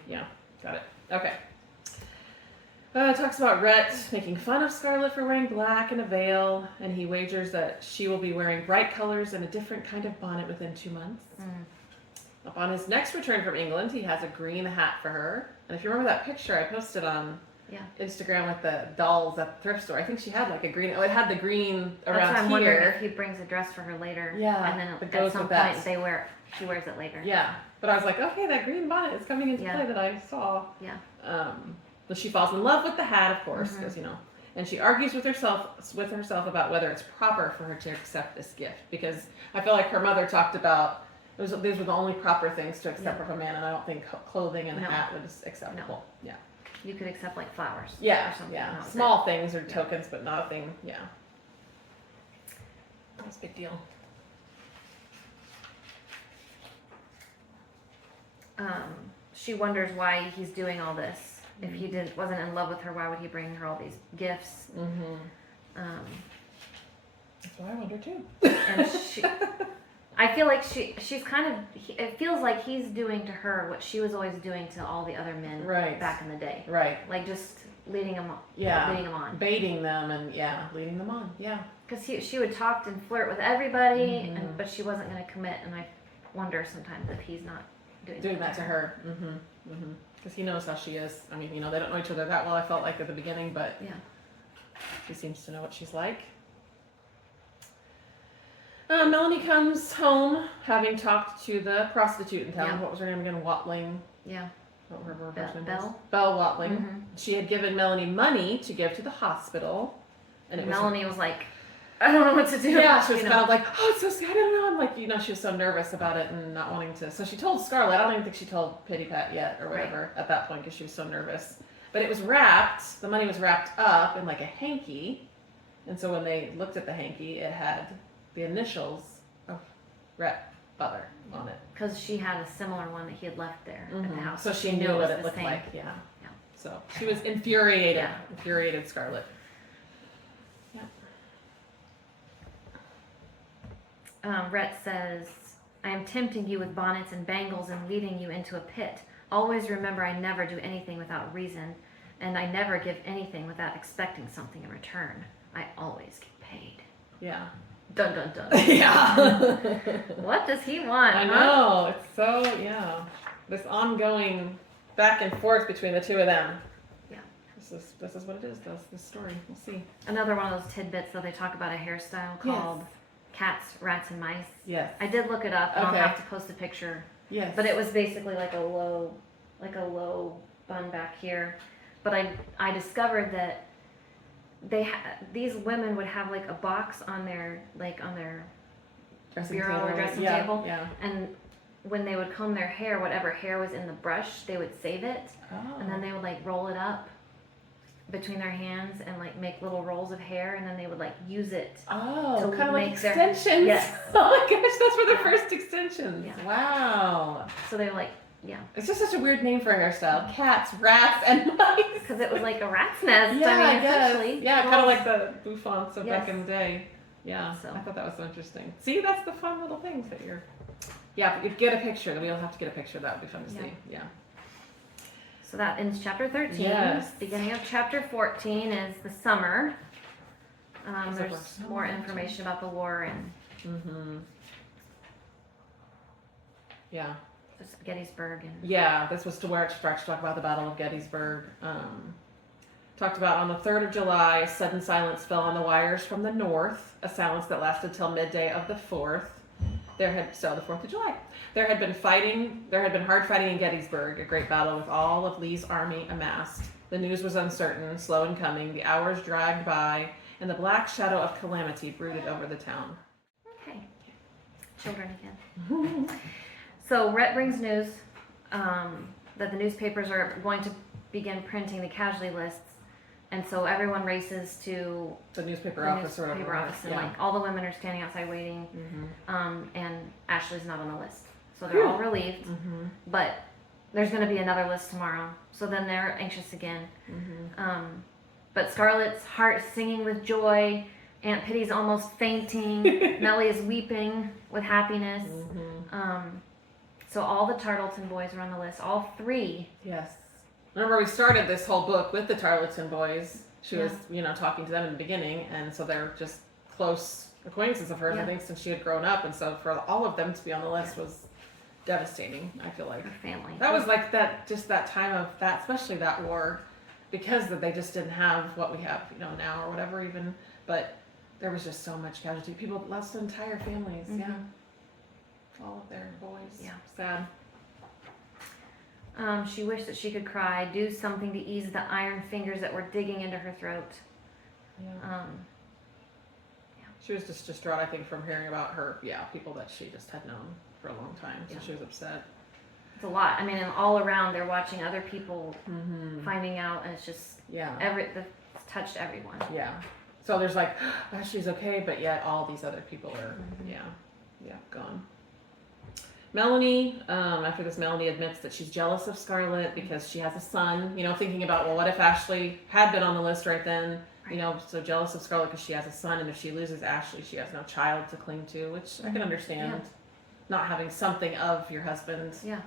got it. Okay. It talks about Rhett making fun of Scarlett for wearing black and a veil, and he wagers that she will be wearing bright colors and a different kind of bonnet within 2 months. Upon his next return from England, he has a green hat for her. And if you remember that picture I posted on Instagram with the dolls at the thrift store, I think she had like a green, it had the green around here. That's why I'm wondering if he brings a dress for her later. Yeah. And then at some point she wears it later. Yeah. But I was like, okay, that green bonnet is coming into play that I saw. Yeah. But she falls in love with the hat, of course, because, and she argues with herself about whether it's proper for her to accept this gift. Because I feel like her mother talked about, these were the only proper things to accept from a man, and I don't think clothing and a hat was acceptable. No. Yeah. You could accept like flowers. Yeah. Or something. Yeah. Small things or tokens, but not a thing. Yeah. That's a big deal. She wonders why he's doing all this. If he wasn't in love with her, why would he bring her all these gifts? That's what I wonder too. And I feel like she's kind of. It feels like he's doing to her what she was always doing to all the other men back in the day. Right. Like just leading them on. Yeah. Leading them on. Baiting them and leading them on. Yeah. Because she would talk and flirt with everybody, but she wasn't going to commit. And I wonder sometimes if he's not doing that to her. Because he knows how she is. I mean, they don't know each other that well, I felt like at the beginning, but he seems to know what she's like. Melanie comes home having talked to the prostitute in town. Yeah. What was her name again? Watling. Yeah. What were her first name? Belle? Belle Watling. She had given Melanie money to give to the hospital. And Melanie was like, I don't know what to do. Yeah, she was kind of like, oh, it's so scary. I don't know. I'm like, she was so nervous about it and not wanting to. So she told Scarlett. I don't even think she told Pittypat yet or whatever at that point because she was so nervous. But it was wrapped. The money was wrapped up in like a hanky. And so when they looked at the hanky, it had the initials of Rhett Butler on it. Because she had a similar one that he had left there at the house. So she knew what it looked like. Yeah. So she was infuriated. Yeah. Infuriated Scarlett. Rhett says I am tempting you with bonnets and bangles and leading you into a pit. Always remember I never do anything without reason, and I never give anything without expecting something in return. I always get paid. Yeah. Dun dun dun. Yeah. What does he want? I know. It's so, yeah. This ongoing back and forth between the two of them. Yeah. This is what it is, this story. We'll see. Another one of those tidbits that they talk about a hairstyle called cats, rats, and mice. Yes. I did look it up, and Okay. I'll have to post a picture. Yes. But it was basically like a low bun back here. But I discovered that these women would have like a box on their dressing bureau or table. dressing Yeah, table, Yeah. and when they would comb their hair, whatever hair was in the brush, they would save it, Oh. and then they would like roll it up between their hands and like make little rolls of hair, and then they would like use it. Oh, to kind of like make their- extensions. Yes. Oh my gosh, that's were the Yeah. first extensions. Yeah. Wow. So they were like, yeah, It's just such a weird name for a hairstyle. Cats, rats, and mice. because it was like a rat's nest. Yeah, I mean, guess. essentially. Yeah, kind of like the bouffants of back Yes. in the day. Yeah, So. I thought that was so interesting. See, that's the fun little things that you're. Yeah, if you get a picture, then we'll have to get a picture. That would be fun to Yeah. see. Yeah. So that ends chapter 13. Yes. Beginning of chapter 14 is the summer. It's There's over. more information about the war and Mm-hmm. Yeah. just Gettysburg and Yeah, this was to where it starts to talk about the Battle of Gettysburg. Talked about on the 3rd of July, a sudden silence fell on the wires from the north, a silence that lasted till midday of the 4th. The 4th of July. There had been hard fighting in Gettysburg, a great battle with all of Lee's army amassed. The news was uncertain, slow in coming, the hours dragged by, and the black shadow of calamity brooded over the town. okay, children again. So Rhett brings news that the newspapers are going to begin printing the casualty lists, and so everyone races to The newspaper the office or whatever. newspaper office, and Yeah. like all the women are standing outside waiting, Mm-hmm. and Ashley's not on the list, so they're all relieved. Mm-hmm. But there's going to be another list tomorrow, so then they're anxious again. Mm-hmm. But Scarlett's heart singing with joy. Aunt Pitty's almost fainting. Mellie is weeping with happiness. Mm-hmm. So all the Tarleton boys are on the list. All 3. Yes. Remember, we started this whole book with the Tarleton boys. She was, talking to them in the beginning, and so they're just close acquaintances of hers, I Yeah. think, since she had grown up, and so for all of them to be on the list was devastating, I feel like. Her family. That was like that time of that, especially that war, because they just didn't have what we have, now or whatever even, but there was just so much casualty. People lost entire families, yeah. All of their boys. Yeah. Sad. She wished that she could cry, do something to ease the iron fingers that were digging into her throat. Yeah. She was just distraught, I think, from hearing about her, people that she just had known for a long time. So Yeah. she was upset. It's a lot. I mean, and all around they're watching other people Mm-hmm. finding out, and it's just Yeah. it's touched everyone. Yeah. So there's like, Ashley's okay, but yet all these other people are, gone. Melanie, after this, Melanie admits that she's jealous of Scarlett because she has a son, thinking about, well, what if Ashley had been on the list right then? So jealous of Scarlett because she has a son, and if she loses Ashley, she has no child to cling to, which I can understand. Yeah. Not having something of your husband Yeah.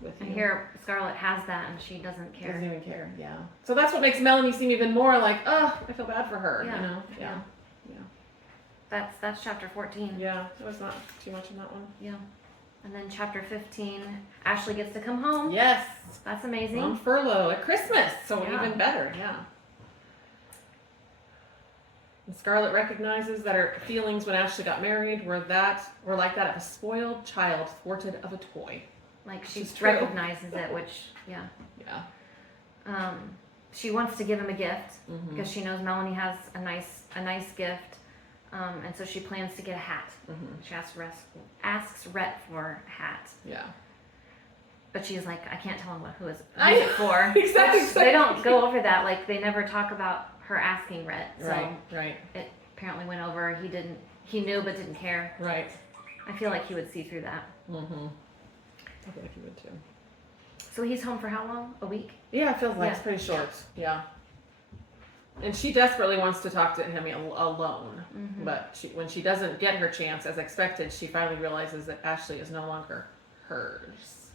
with you. And here Scarlett has that, and she doesn't care. Doesn't even care, yeah. So that's what makes Melanie seem even more like, oh, I feel bad for her, Yeah. Yeah. That's chapter 14. Yeah, there was not too much in that one. Yeah. And then chapter 15, Ashley gets to come home. Yes. That's amazing. On furlough at Christmas, so Yeah. even better, yeah. And Scarlett recognizes that her feelings when Ashley got married were like that of a spoiled child thwarted of a toy. Like she It's true. recognizes it, which, yeah. Yeah. She wants to give him a gift Mhm. because she knows Melanie has a nice gift. And so she plans to get a hat. Mhm. She asks Rhett for a hat. Yeah. But she's like, I can't tell him who is I- it for. Exactly. They don't go over that. Like, they never talk about her asking Rhett. So Right. it apparently went over. He knew but didn't care. Right. I feel like he would see through that. Mm-hmm. I feel like you would too. So he's home for how long? A week? Yeah, it feels like Yeah. it's pretty short. Yeah. And she desperately wants to talk to him alone. Mm-hmm. But when she doesn't get her chance as expected, she finally realizes that Ashley is no longer hers.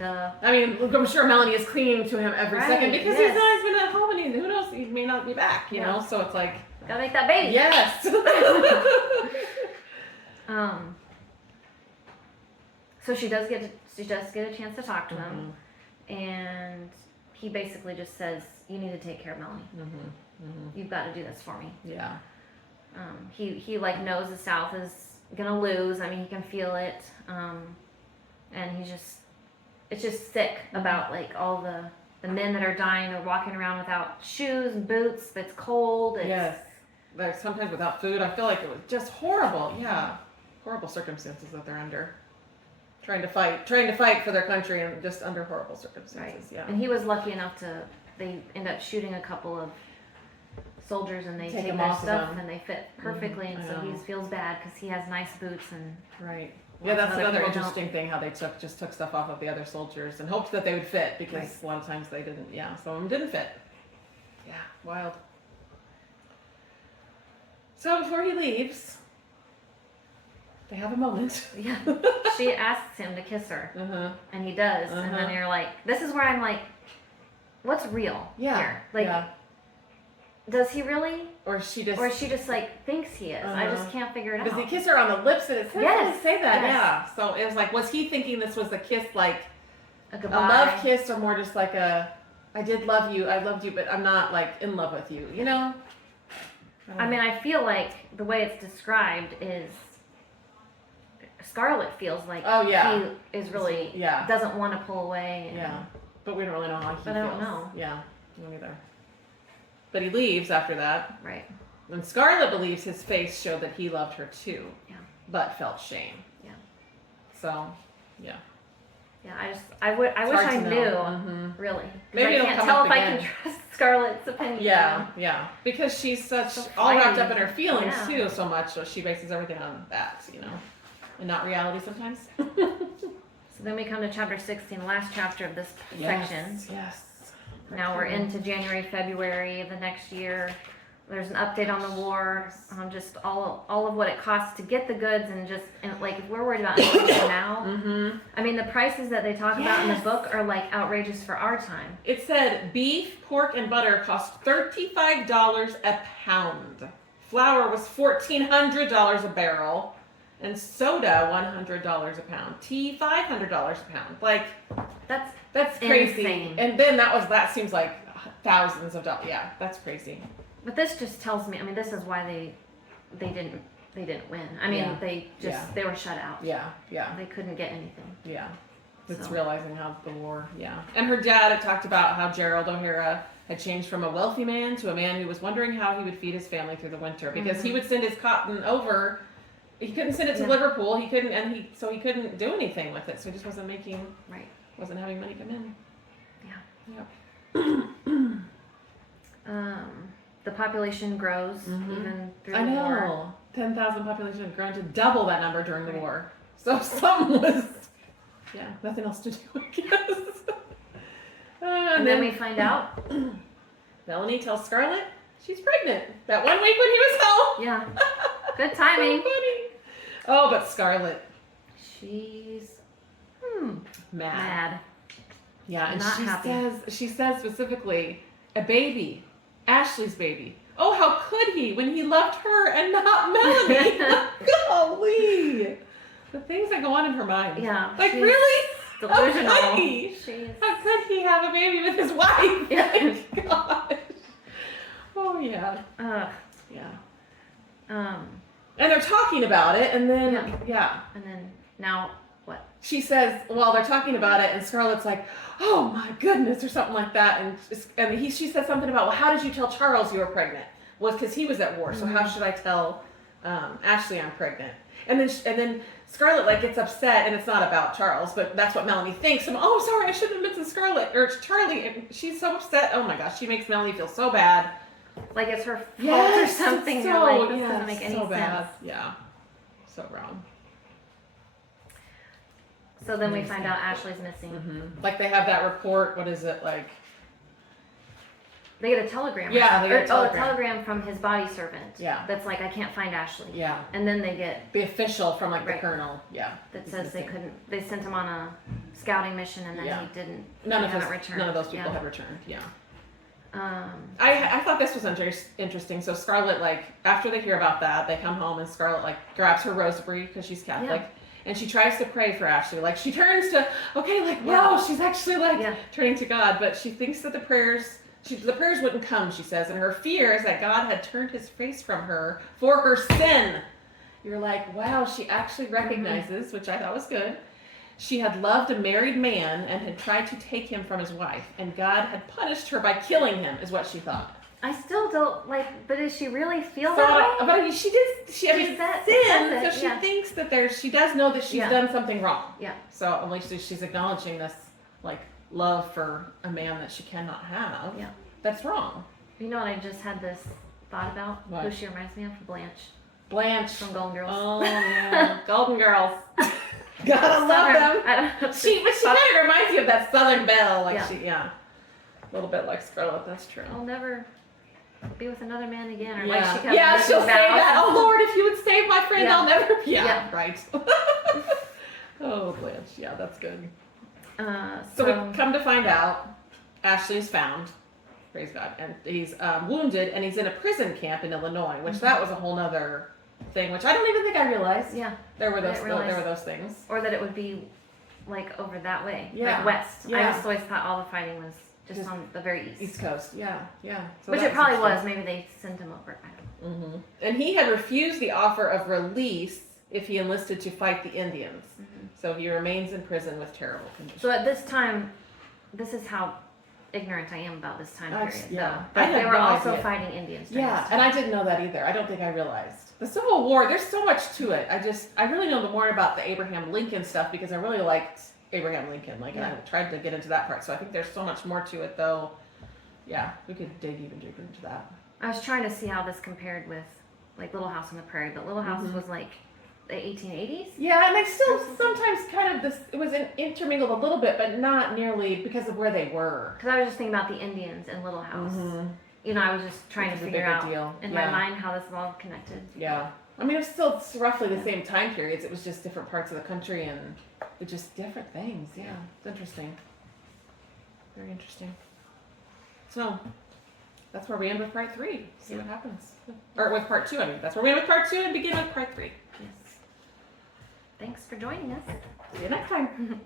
Yeah. I mean, I'm sure Melanie is clinging to him every second because he's always been at home and who knows, he may not be back, you know? So it's like... Gotta make that baby. Yes! So she does get a chance to talk to him. And he basically just says, you need to take care of Melanie. You've got to do this for me. Yeah. He like knows the South is gonna lose. I mean, he can feel it. And it's just sick about like all the men that are dying or walking around without shoes and boots. It's cold. Yes. Like sometimes without food. I feel like it was just horrible. Yeah. Horrible circumstances that they're under. Trying to fight for their country and just under horrible circumstances. Right. Yeah. And he was lucky enough they end up shooting a couple of soldiers and they take their stuff and they fit perfectly, and so he feels bad because he has nice boots and. Right. Yeah, that's another interesting thing, how they just took stuff off of the other soldiers and hoped that they would fit because a lot of times they didn't. Yeah, some of them didn't fit. Yeah, wild. So before he leaves, they have a moment. Yeah. She asks him to kiss her, and he does, and then you're like, this is where I'm like, what's real here? Like, does he really? Or she just like thinks he is. I just can't figure it out. Does he kiss her on the lips and it says say that? Yes. Yeah. So it was like, was he thinking this was a kiss like a love kiss, or more just like I did love you, I loved you, but I'm not like in love with you, you know? I mean, I feel like the way it's described is Scarlett feels like he is really doesn't want to pull away. But we don't really know how he feels. But I don't know. Yeah, me neither. But he leaves after that. Right. And Scarlett believes his face showed that he loved her too. Yeah. But felt shame. Yeah. So, yeah. Yeah, I wish I knew, really. Maybe I can't tell if I can trust Scarlett's opinion. Yeah, yeah. Because she's so all wrapped up in her feelings too so much, so she bases everything on that, you know. And not reality sometimes. So then we come to chapter 16, the last chapter of this section. Yes. Now we're into January, February of the next year. There's an update on the war, just all of what it costs to get the goods, and like if we're worried about inflation now, I mean the prices that they talk about in the book are like outrageous for our time. It said beef, pork, and butter cost $35 a pound. Flour was $1,400 a barrel, and soda $100 a pound. Tea $500 a pound. Like that's crazy. Insane. And then that seems like thousands of dollars. Yeah, that's crazy. But this just tells me, I mean, this is why they didn't win. I mean, they were shut out. Yeah, yeah. They couldn't get anything. Yeah. It's realizing how the war, And her dad had talked about how Gerald O'Hara had changed from a wealthy man to a man who was wondering how he would feed his family through the winter, because he would send his cotton over. He couldn't send it to Liverpool. He couldn't, so he couldn't do anything with it. So he just wasn't wasn't having money come in. Yeah. The population grows even through the war. 10,000 population had grown to double that number during the war. So something was, nothing else to do, I guess. And then we find out. Melanie tells Scarlett she's pregnant. That 1 week when he was home. Yeah. Good timing. So funny. Oh, but Scarlett. She's mad. Yeah, and not happy. She says specifically, a baby. Ashley's baby. Oh, how could he when he loved her and not Melanie? Golly. The things that go on in her mind. Yeah. Like, really? Delusional. How could he have a baby with his wife? Yeah. My gosh. Oh, yeah. Yeah. And they're talking about it, and then, And then, now, what? She says, well, they're talking about it, and Scarlett's like, oh my goodness, or something like that. And she said something about, well, how did you tell Charles you were pregnant? Well, because he was at war, so how should I tell Ashley I'm pregnant? And then Scarlett like gets upset, and it's not about Charles, but that's what Melanie thinks. And, oh, sorry, I shouldn't have mentioned Scarlett or Charlie. And she's so upset. Oh my gosh, she makes Melanie feel so bad. Like it's her fault or something. You're like, this doesn't make any sense. Bad. Yeah, so wrong. So then we find out Ashley's missing. Like they have that report. What is it like? They get a telegram. Yeah, they get a telegram. a telegram from his body servant. Yeah. That's like, I can't find Ashley. Yeah. And then they get The official from like the Right. colonel. Yeah. that says they couldn't. They sent him on a scouting mission, and then Yeah. he didn't. None he of haven't those, returned. none of those people Yeah. have returned. Yeah. I I thought this was interesting. So Scarlett, like, after they hear about that, they come home and Scarlett, like, grabs her rosary because she's Catholic. Yeah. And she tries to pray for Ashley. Like, she turns to, okay, like, Yeah. wow, she's actually, like, Yeah. turning to God. But she thinks that the prayers wouldn't come, she says. And her fear is that God had turned his face from her for her sin. You're like, wow, she actually recognizes, which I thought was good. She had loved a married man and had tried to take him from his wife. And God had punished her by killing him, is what she thought. still don't like. But does she really feel So, that way? but I mean, she did. She I mean, She said- sin. says it, So she yeah. thinks that she does know that she's Yeah. done something wrong. Yeah. So at least she's acknowledging this, like, love for a man that she cannot have. Yeah. That's wrong. You know what? I just had this thought about What? who she reminds me of? Blanche Blanche. from Golden Girls. Oh yeah, Golden Girls. Gotta love them. I don't know. But she kind of reminds you of that Southern Belle. Like Yeah. a little bit like Scarlett. That's true. I'll never be with another man again. Or Yeah, like she kept yeah, making she'll say vows. that. Oh Lord, if you would save my friend, Yeah. I'll never. Yeah, Yeah. right. Oh Blanche, yeah, that's good. So So we come to find out, Ashley's found, praise God, and he's wounded, and he's in a prison camp in Illinois, which that was a whole nother thing, which I don't even think I realized. yeah, There were I those, didn't there realize. were those things. or that it would be like over that way, Yeah. like west. I Yeah. just always thought all the fighting was just on the very east. East Coast, yeah. So Which that it probably interesting. was. Maybe they sent him over. I don't know. Mm-hmm. And he had refused the offer of release if he enlisted to fight the Indians. Mm-hmm. So he remains in prison with terrible conditions. So at this time, this is how ignorant I am about this time That's- period. yeah. Though. I But had they were no also idea. fighting Indians. During Yeah, this and time. I didn't know that either. I don't think I realized. The Civil War, there's so much to it. I really know more about the Abraham Lincoln stuff because I really liked Abraham Lincoln. Like, Yeah. I tried to get into that part. So I think there's so much more to it, though. Yeah, we could dig even deeper into that. I was trying to see how this compared with like Little House on the Prairie, but Little House was like the 1880s. Yeah, and they still sometimes kind of this. It was intermingled a little bit, but not nearly because of where they were. Because I was just thinking about the Indians in Little House. You know, I was just trying Which to is a figure bigger out deal. in Yeah. my mind how this is all connected. Yeah. I mean, it's roughly the same time periods. It was just different parts of the country and just different things. Yeah, it's interesting. Very interesting. So, that's where we end with part 3. See what happens. Or with part 2, I mean. That's where we end with part 2 and begin with part 3. Yes. Thanks for joining us. See you next time.